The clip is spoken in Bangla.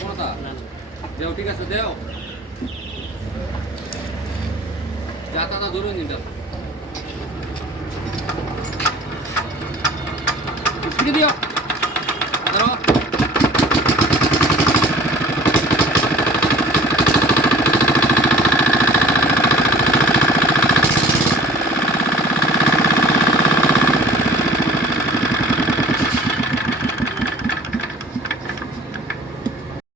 কোনটা দেও ঠিক আছে দেও যাতা না ধরুন নিতে স্পিড দিও